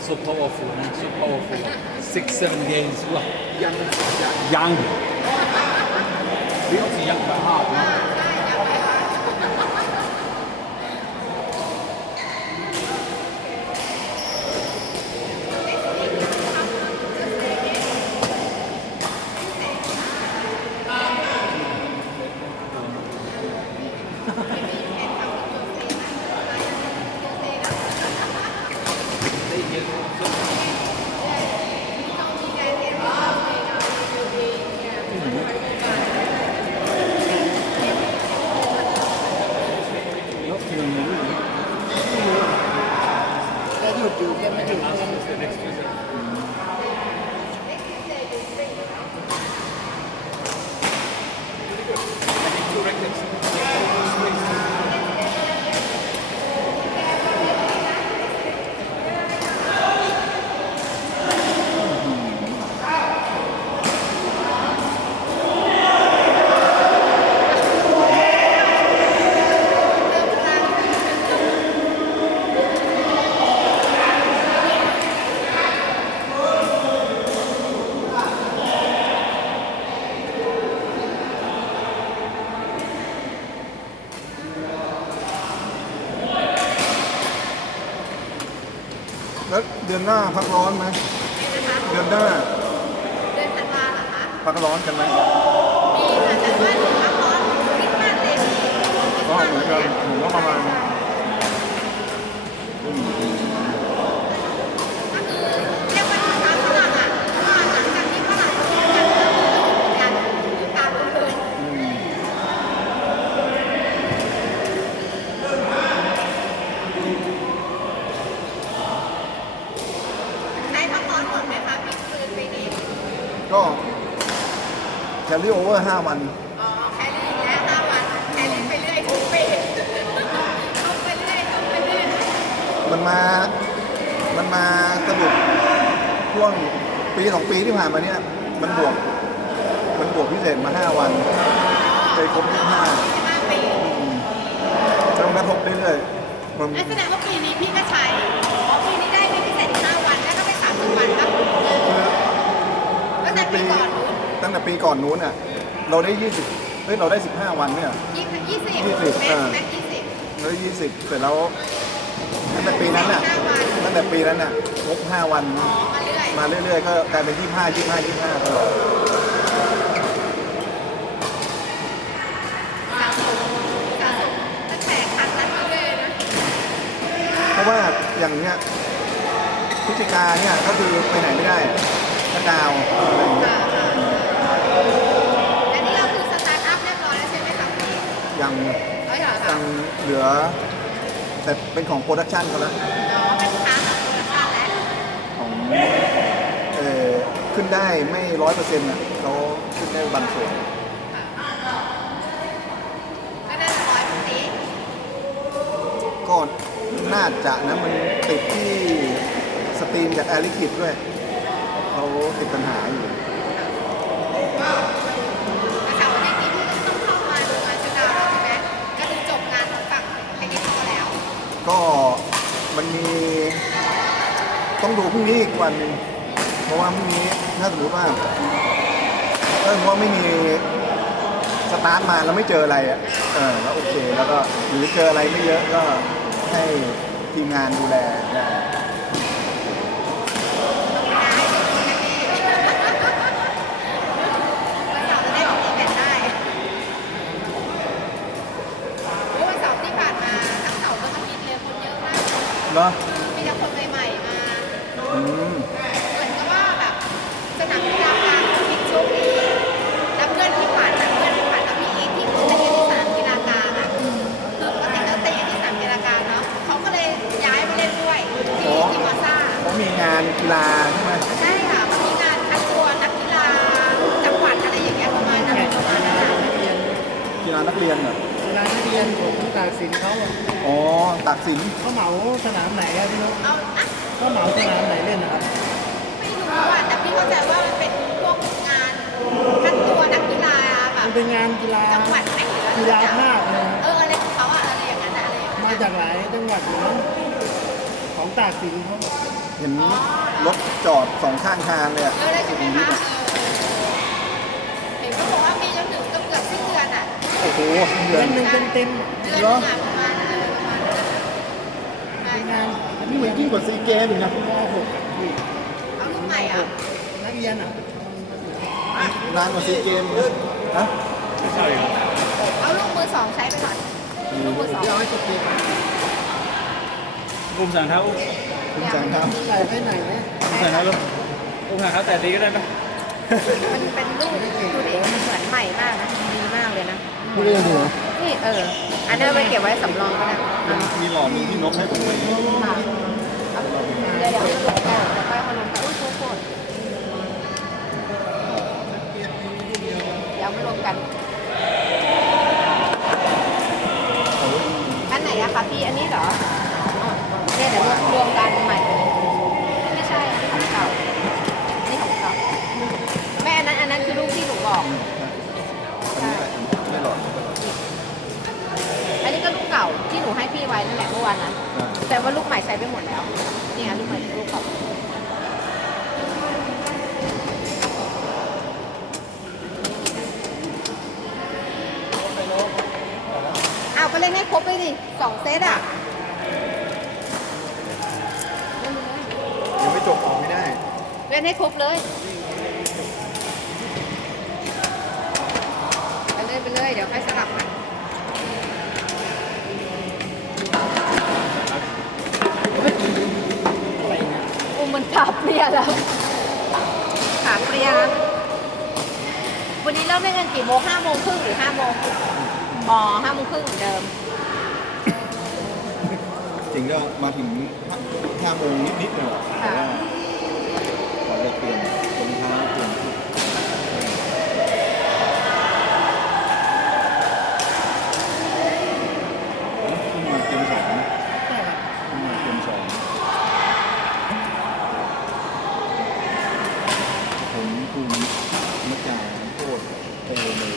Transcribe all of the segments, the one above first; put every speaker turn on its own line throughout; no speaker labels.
So powerful, man. So powerful. Six, seven games.
Well, young.
Young. We also young but hard, man.
Ha ha ha. เดือนหน้าพักร้อนไหมเดือนหน้า
เดือนธันวาเหรอคะ
พักร้อนกันไหม
มีค่ะแต่ว่าถึงพักร้อนคริสต์มาสเลยพี่คริสต์
ก็
มาส
เหมือนกันผมก็ประมาณ
ก็คือเรียกว่าถึงทางฝรั่งอะเพราะว่าหลังจากที่ฝรั่งเขาเลิกกันก็หยุดกันอยู่กลางเลย
อืม
ใช้พักร้อนหมดไหมคะพี่คืนไปนี้
ก็แคล รี่โอเวอร์ห้าวัน
อ๋อแคลรี่และห้าวันแคลรี่ไปเรื่อยทุกปีทุกไปเรื่อยทุกไปเรื่อย
มันมา มันมาสะดุดช่วงปีสองปีที่ผ่านมาเนี่ย มันบวก มันบวกพิเศษมาห้าวันไปครบยี่ห้า
25ปี
แล้วมันกระทบเรื่อยๆมัน
นั่นแสดงว่าปีนี้พี่ก็ใช้อ๋อปีนี้ได้ไม่พิเศษอีก5วันแล้วก็ไป30วันครับ
คือ
ตั้งแต่ปีก่อนนู้น
ตั้งแต่ปีก่อนนู้นอะเราได้ยี่สิบเฮ้ยเราได้สิบห้าวันเนี่ย
ยี่สิบยี่สิบ
ยี่สิบ
แม็ก
อ่า
แม็กยี่สิบ
เราได้ยี่สิบเสร็จแล้วตั้งแต่ปีนั้นน่ะ
ห้าวัน
ตั้งแต่ปีนั้นน่ะงบห้าวัน
อ๋อมาเรื่อย
มาเรื่อยๆ ก็กลายเป็นยี่ห้ายี่ห้ายี่ห้าตลอด
สะสมสะสมตั้งแต่ครั้งนั้นมาเรื่อยนะ
เพราะว่าอย่างเนี้ยพฤศจิกาเนี่ยก็คือไปไหนไม่ได้ก็ดาวน์อะไรอย่างเงี้ย
ค่ะค่ะและนี่เราคือสตาร์ทอัพเรียบร้อยแล้วใช่ไหมคะพี่
ยัง
เอ้ยเหรอ
ยั
คะ
งเหลือ แต่เป็นของโปรดักชันเขาแล้ว
อ๋อเป็นค้าของธนาคารแล้ว
ของเออขึ้นได้ไม่ร้อยเปอร์เซ็นต์อะเขาขึ้นได้บางส่วน
ค่ะก็น่าจะร้อยพรุ่งนี้
ก็น่าจะนะมันติดที่สตรีมจากแอริคิดด้วยเขาติดปัญหาอยู่
มันมี
ต้องดูพรุ่งนี้อีกวันหนึ่งเพราะว่าพรุ่งนี้ถ้าสมมติว่าถ้าสมมติว่าไม่มีสตาร์ทมาแล้วไม่เจออะไรอะเออแล้วโอเค แล้วก็หรือเจออะไรไม่เยอะก็ให้ทีมงานดูแลได้
วันเสาร์จะได้ออกอีเวนต์ได้เพราะวันเสาร์ที่ผ่านมาทั้งเสาร์ก็มากินเลยคนเยอะมาก
เเป็
นงาน
กีฬา
จังหวัดไห
นกี
ฬา
ภาคเลย
เอออะไรของเขาอะอะไรอย่างนั้นอะอะไรอย่าง
มา
นั้น
จากหลายจังหวัดอยู่นะ
เข
องตากสินเขา
เห็นรถจอดสองข้างทางเลยอะ
เออได้ใช่ไหมคะเออเห็นเขาบอกว่ามีจนถึงเกือบสิ้นเดือนอะ
โอ้โหเดื
เดื
อ
อนนหนึ่งเต็มเต็ม
เดือนหนึงอะประมาณเออประมาณเดือนใช่
ๆ
ใช่
งาน
อันนี้เหมือนยิ่งกว่าซีเกมอีกนะ
ม .6 อะพี่
เอาลูกใหม่อะ
นักเรียนอะ
นานกว่าซีเกมเยอะ นะ
ใช่ครับ
เอาลูกมือสองใช้ไปก่อนลูกมือสอง
เอาให้จบเรียน
อุ้มสั่งเท้าอุ้ม
คุณจังครับ
ใส่ไปไหนเนี่ย
อุ้มสั่งเท้าลูกอุ้มสั่งเท้าแต่ตีก็ได้ไหม
มันเป็นลูกดูดิมันเหมือนใหม่มากนะดีมากเลยนะ
ไม่ได้หัว
นี่เออ อันนี้เอาไปเก็บไว้สำรองก็ได้เอา
มีหลอดมีพี่นกให้ผมไหม
ค่ะเอาเดี๋ยวเดี๋ยวเดี๋ยวเดี๋ยวเดี๋ยวไปเอามาลงกัน เล่นให้ครบไปดิสองเซตอะเล่นเลย
ยังไม่จบออกไม่ได้
เล่นให้ครบเลยไปเลยไปเลยเดี๋ยวค่อยสลับกันโอ้มันขาเปรี้ยแล้วขาเปรี้ยแล้ววันนี้เริ่มเล่นกันกี่โมงห้าโมงครึ่งหรือห้าโมง อ๋อห้าโมงครึ่งเหมือนเดิม
จริงก็มาถึงห้าโมงนิดๆหน่อยแต่ว่าขอจะเปลี่ยนรองเท้าเปลี่ยนชุดขึ้นมาเกมสอง
ใช่ครับ
ขึ้นมาเกมสองผมคุมนักจ่ายโคตรโตเลย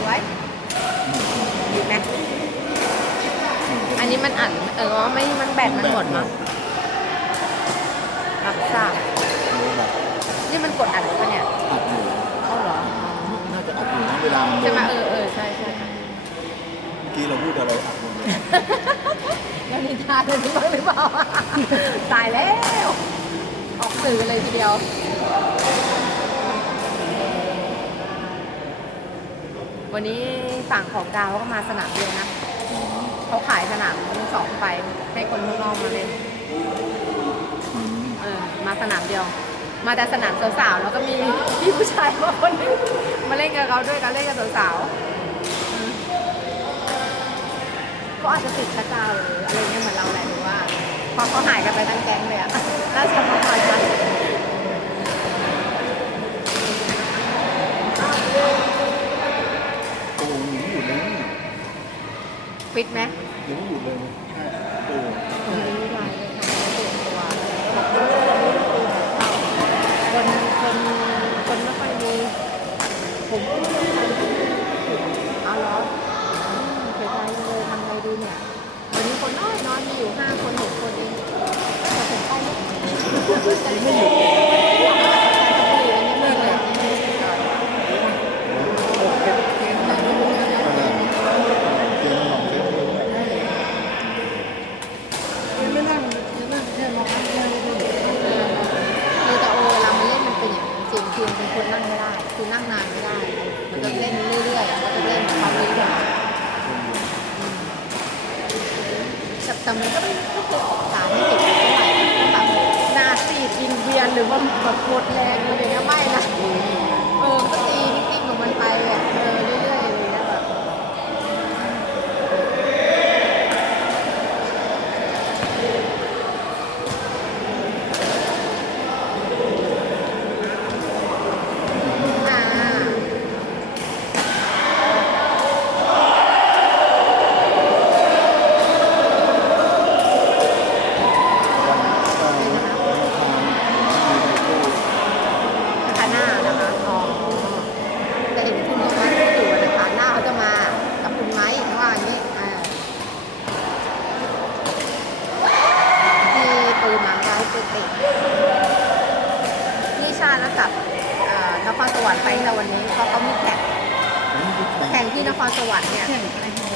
สวยดีไหมอันนี้มันอัดเออว่าไม่ มันแบตมันหมดมั้ง รับทราบ
แบบ
นี่มันกดอัดหรือเปล่าเนี่ย
อัดอยู่
เขาเหรอ
น่าจะอัดอยู่นะเวลามันโด
ใช่
น
ไหมเออเออใช่ใช่
เมื่อกี้เราพูดอะไรอัดหมดเลย
แล้วนินทาเลยหรือเปล่าหรือเปล่า ตายแล้ว ออกสื่อเลยทีเดียว วันนี้ฝั่งของดาวก็มาสนามเดียวนะ เขาขายสนามสองไป ให้คนข้างนอกมาเล่น
ม
เออมาสนามเดียว มาแต่สนามสาวๆแล้วก็มีพี่ผู้ชายมาคนนึงมาเล่นกับเขาด้วยกันเล่นกับสาวๆก็อาจจะติดชะตาหรืออะไรเงี้ยเหมือนเราแหละหรือว่าเพอเขาหายกันไปทั้งแก๊งเลยอะน่าจะประมาณนั้น
โอ้ยยังไม่หยุดเลยนี่
ฟิตไหม
ยังไม่หยุดเลยโอ้
เออไม่ได้เลยค่ะตื่นตัวคนคนคนไม่ค่อยมีผมก็ไม่ค่อยมีเอาเหรออืมเสียดายจังเลยทำไงดีเนี่ย วันนี้คนน้อยน้อยมีอยู่ห้าคนหกคนเองแต่ผมไปไม่ไม่อยู่เลิกเลย
เก็บเกมได้ไม่เป็นไรนะ
ขนาดเกมมันหลอกเซฟเลย
เกมไม่นั่งจะนั่งแค่มองข้างหน้าไม่ได้
เออเออแต่โอเวลามันเล่นมันเป็นอย่างนี้จริงคือมันเป็นคนนั่งไม่ได้ คือนั่งนานไม่ได้ มันจะเล่นเรื่อยๆอะมันจะเล่นความเรื่อยๆแต่แต่ มันก็ไม่ไม่เคยออกสารให้เห็นเท่าไหร่แบบหนาซีดอินเวียนหรือว่าแบบหมดแรงอะไรอย่างเงี้ยไม่นะ เออก็ตีนิ่งๆของมันไปอะเออเรื่อยๆเลยนะแบบอ่า วรรค์ไปตั้งแต่วันนี้เพราะเขามีแข่ง แข่งที่น ครสวรรค์เนี่ย
แข่งอะไรกัน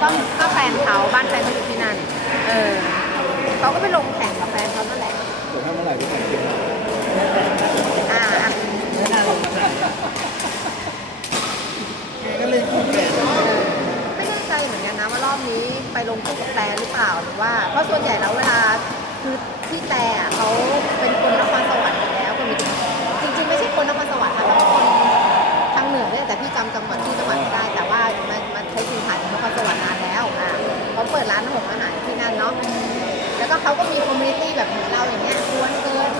ก็ก็แฟนเขาบ้านแฟนเขาอยู่ที่นั่น เออเขาก็ไปลงแข่งกับแฟนเขานั่นแหละ
แต่ถ้าเมื่อไหร่จะแต่งเกม
อ่าอะ
ไม่ได้หรอกแกก็เลยคู่แก่
เออไม่แน่ใจเหมือนกันนะว่ารอบนี้ไปลงคู่กับแต่หรือเปล่าหรือว่าเพราะส่วนใหญ่แล้วเวลาคือที่แต่อะเขาเป็นคนนครสวรรค์ ปิดร้านอาหารอาหารที่นั่นเนาะแล้วก็เขาก็มีคอมมูนิตี้แบบเหมือนเราอย่างเงี้ยกวนเกิน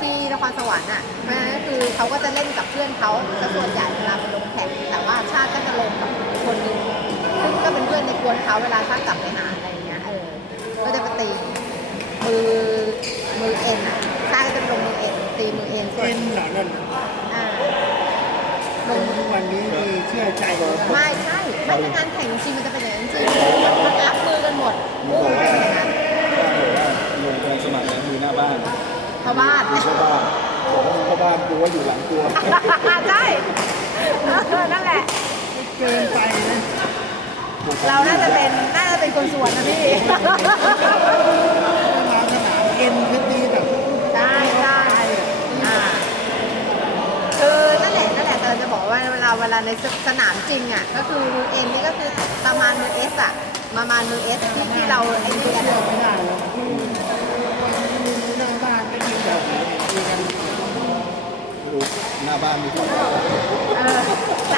ที่นครสวรรค์อะเพราะฉะนั้นก็คือเขาก็จะเล่นกับเพื่อนเขาซะส่วนใหญ่เวลาไปลงแข่งแต่ว่าชาติก็จะลงกับคนหนึงซึ่งก็เป็นเพื่อนในกวนเขาเวลาชาติกลับไปหาอะไรอย่างเงี้ยเออก็จะไปตีมือมือเอ็นอะชาติก็จะไปลงมือเอ็นตีมือเอ็นส่วน
เป็นเหล่านั้น
อ่าลง
ทุกวันนี้มีเชื่อใจเลย
ไม่ใช่ถ้าเป็นงานแข่งจริงมันจะเป็นอย่างนั้นจริงมันมันรับมือกัน หมดมุ้งเป็นอย่างนั้น
ลงไปสมัครแล้วมีหน้าบ้าน
ชาวบ้าน
มีชาวบ้านบอกว่าชาวบ้านกูว่าอยู่หลังตัว
ใช่เออนั่นแหละ
เกินไปนะ
เราน่าจะเป็นน่าจะเป็นคนสวนนะพี่
มาสนามเอ็นคือตีแบบ
ใช่ใช่อ่าคือนั่นแหละนั่นแหละเธอจะบอกว่าเวลาเวลาในสนามจริงอะก็คือมือเอ็นนี่ก็คือประมาณมือเอสอะ ประมาณมือเอสที่ที่เราเอ็นเอ็น
ไม่ได้หรอกมีหน้าบ้านก็มีแบบตีกัน
รู้หน้าบ้านมีที่
เออ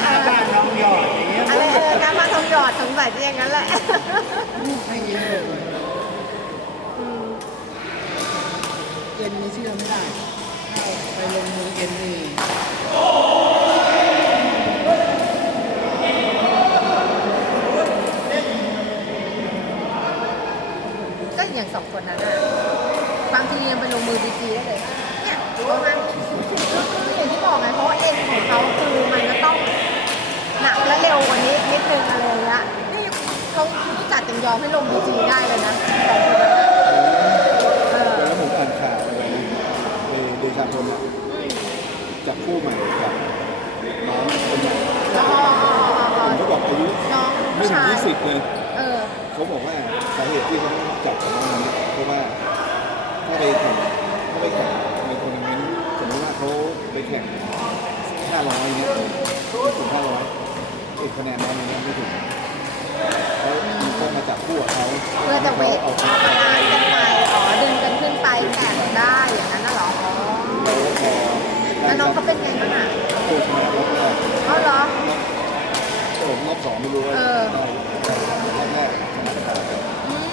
หน้าบ้านน้องหยอดอย่างเงี้ย
อะไรเออน้ำมานทองหยอดสงสัยจะอย่างนั้นแหละ
ลูกให้เย็นเลยเย็นนี่เชื่อไม่ได้ไปลงมือเอ็นนี่
ก็อง สองคนนั้นอะบางทียังไปลงมือบีจีได้เลย เนี่ยประมาณคืออย่างที่บอกไงเพราะว่าเอ็นของเขาคือมันก็ต้องหนักและเร็วกว่านี้นิดนึงอะไรอย่างเงี้ยนี่เขาผู้จัดยังยอมให้ลงบีจีได้เลยนะสองคนนั้นอะเออ
แล้วผมอ่านข่าวอะไรนะเอเดชาพลอะจับคู่ใหม่กับน้องคนใหม่
อ๋ออ๋ออ๋อ
ผมก็บอกอายุ
น้อง
ไม่
ผู้
ถึง
ชาย
ยี่สิบเลย
เออ
เขาบอกว่าสาเหตุที่เขาต้อง จับกับน้องนนี้เพราะว่าถ้าไปแข่งถ้าไปแข่งในทัวร์นาเมนต์สมมติว่าเขาไปแข่ง500เนี่ยไม่ถึง500เอกคะแนนน้องมันยังไม่ถึงเขาต้อมาจับคู่กับเขา
เพื่อจะเวท
เอา
บาลานซ์กันไปอ๋อดึงกันขึ้นไปแข่งได้อย่างนั้นน่ะเหรออ๋อแล้วน้องเขาเป็นไงบ้างอะ
คู่ชนะแล้วก็
เขาเหรอ
ผมรอบสองไม่รู้ว่า
เออ
ได้รอบแรกชนะขาด
อืม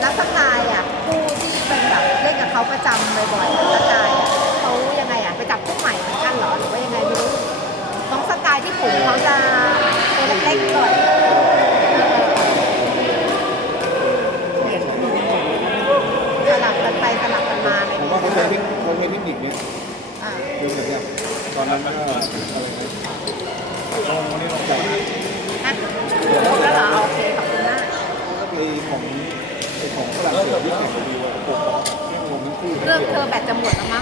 แล้วสกายอะคู่ที่เป็นแบบเล่นกับเขาประจำบ่อยๆสกายอะเขายังไง